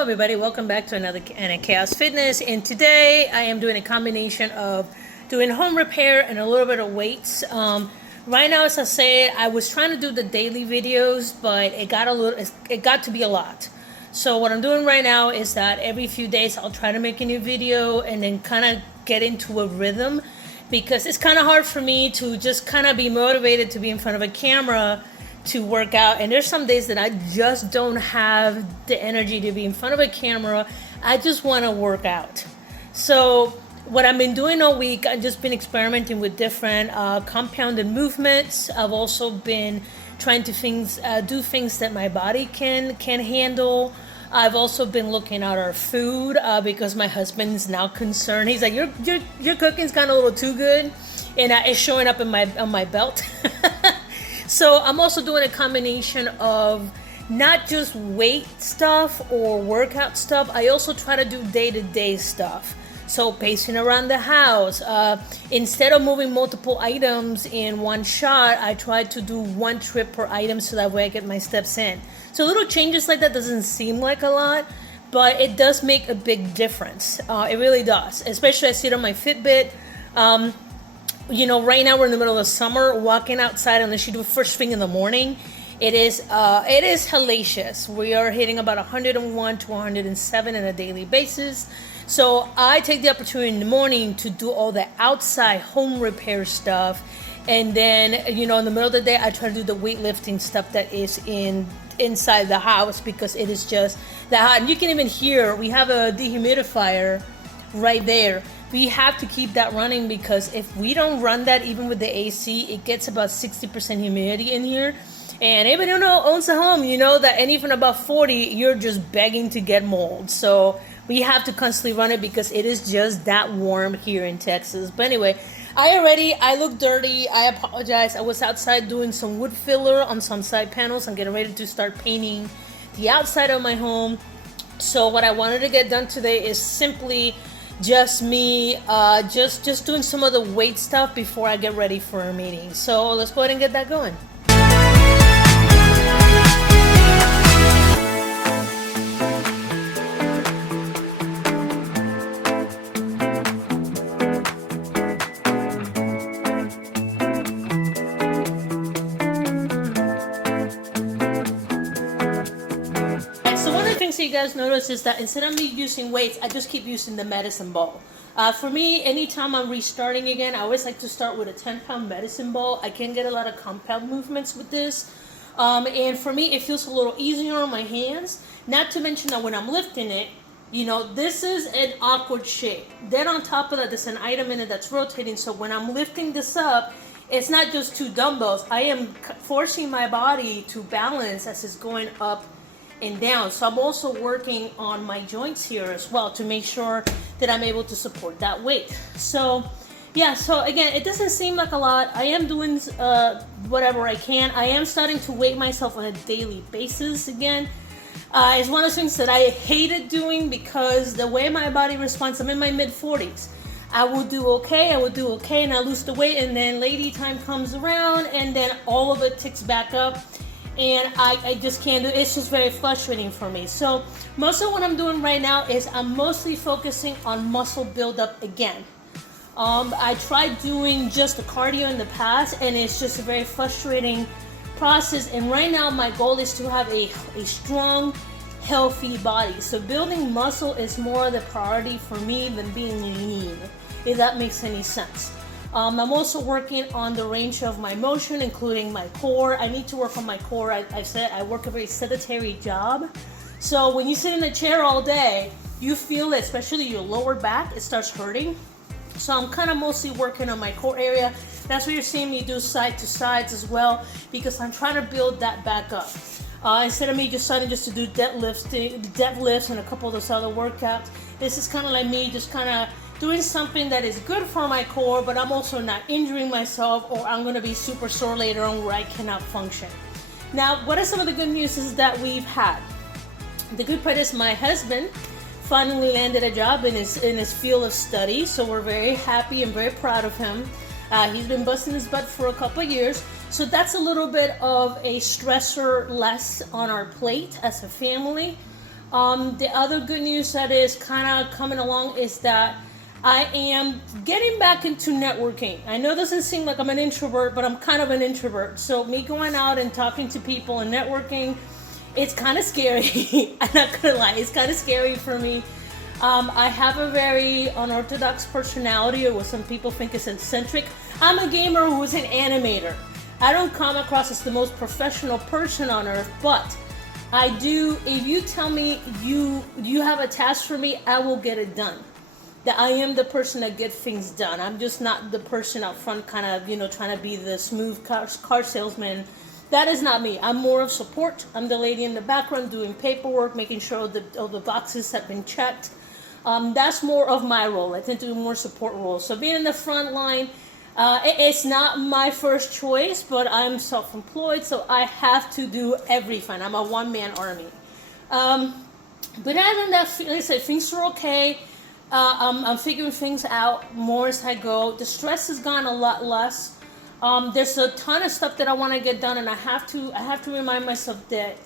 Hello everybody, welcome back to another Khayos Fitness, and today I am doing a combination of doing home repair and a little bit of weights. Right now, as I said, I was trying to do the daily videos, but it got to be a lot. So what I'm doing right now is that every few days I'll try to make a new video and then kind of get into a rhythm, because it's kind of hard for me to just kind of be motivated to be in front of a camera to work out, and there's some days that I just don't have the energy to be in front of a camera. I just want to work out. So what I've been doing all week, I've just been experimenting with different compounded movements. I've also been trying to do things that my body can handle. I've also been looking at our food because my husband's now concerned. He's like, your cooking's kind of a little too good, and it's showing up on my belt. So I'm also doing a combination of not just weight stuff or workout stuff. I also try to do day-to-day stuff. So pacing around the house. Instead of moving multiple items in one shot, I try to do one trip per item so that way I get my steps in. So little changes like that doesn't seem like a lot, but it does make a big difference. It really does. Especially I see it on my Fitbit. You know, right now we're in the middle of the summer. Walking outside, unless you do it first thing in the morning, it is hellacious. We are hitting about 101 to 107 on a daily basis. So I take the opportunity in the morning to do all the outside home repair stuff, and then, you know, in the middle of the day I try to do the weightlifting stuff that is inside the house, because it is just that hot. And you can even hear we have a dehumidifier right there. We have to keep that running, because if we don't run that, even with the AC, it gets about 60% humidity in here. And anybody who owns a home, you know that anything above 40, you're just begging to get mold. So we have to constantly run it because it is just that warm here in Texas. But anyway, I look dirty. I apologize. I was outside doing some wood filler on some side panels. I'm getting ready to start painting the outside of my home. So what I wanted to get done today is simply just me just doing some of the weight stuff before I get ready for a meeting. So let's go ahead and get that going. So you guys notice is that instead of me using weights, I just keep using the medicine ball. For me, anytime I'm restarting again, I always like to start with a 10-pound medicine ball. I can get a lot of compound movements with this. And for me, it feels a little easier on my hands. Not to mention that when I'm lifting it, you know, this is an awkward shape. Then on top of that, there's an item in it that's rotating. So when I'm lifting this up, it's not just two dumbbells. I am forcing my body to balance as it's going up and down. So I'm also working on my joints here as well to make sure that I'm able to support that weight. So yeah, so again, it doesn't seem like a lot. I am doing whatever I can. I am starting to weigh myself on a daily basis again. It's one of those things that I hated doing, because the way my body responds, I'm in my mid-40s. I will do okay, and I lose the weight, and then lady time comes around, and then all of it ticks back up. And I just can't do it. It's just very frustrating for me. So most of what I'm doing right now is I'm mostly focusing on muscle buildup again. I tried doing just the cardio in the past, and it's just a very frustrating process. And right now my goal is to have a strong, healthy body. So building muscle is more the priority for me than being lean, if that makes any sense. I'm also working on the range of my motion, including my core. I need to work on my core. I said I work a very sedentary job. So when you sit in a chair all day, you feel it, especially your lower back, it starts hurting. So I'm kind of mostly working on my core area. That's what you're seeing me do side to sides as well, because I'm trying to build that back up. Instead of me deciding just to do deadlifts and a couple of those other workouts, this is kind of like me just kind of doing something that is good for my core, but I'm also not injuring myself, or I'm going to be super sore later on where I cannot function. Now, what are some of the good news is that we've had? The good part is my husband finally landed a job in his field of study, so we're very happy and very proud of him. He's been busting his butt for a couple of years, so that's a little bit of a stressor less on our plate as a family. The other good news that is kind of coming along is that I am getting back into networking. I know it doesn't seem like I'm an introvert, but I'm kind of an introvert. So me going out and talking to people and networking, it's kind of scary. I'm not gonna lie, it's kind of scary for me. I have a very unorthodox personality, or what some people think is eccentric. I'm a gamer who is an animator. I don't come across as the most professional person on earth, but I do. If you tell me you have a task for me, I will get it done. That I am the person that gets things done. I'm just not the person out front kind of, trying to be the smooth car salesman. That is not me. I'm more of support. I'm the lady in the background doing paperwork, making sure all the boxes have been checked. That's more of my role. I tend to do more support roles. So being in the front line, it's not my first choice, but I'm self-employed, so I have to do everything. I'm a one-man army. But other than that, like I said, things are okay. I'm figuring things out more as I go. The stress has gone a lot less. There's a ton of stuff that I want to get done, and I have to remind myself that,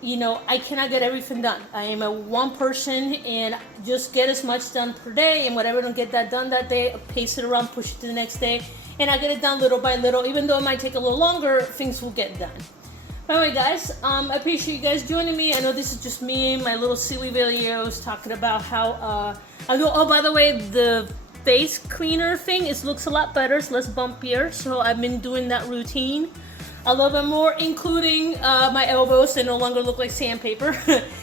I cannot get everything done. I am a one person, and just get as much done per day, and whatever I don't get that done that day, pace it around, push it to the next day, and I get it done little by little. Even though it might take a little longer, things will get done. Anyway, guys, I appreciate you guys joining me. I know this is just me, my little silly videos talking about how oh, by the way, the face cleaner thing, it looks a lot better. It's less bumpier, so I've been doing that routine a little bit more, including my elbows. They no longer look like sandpaper.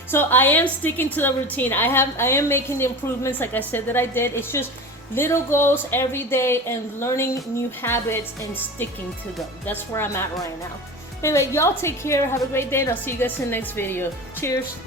So I am sticking to the routine. I am making the improvements, like I said that I did. It's just little goals every day and learning new habits and sticking to them. That's where I'm at right now. Anyway, y'all take care. Have a great day, and I'll see you guys in the next video. Cheers.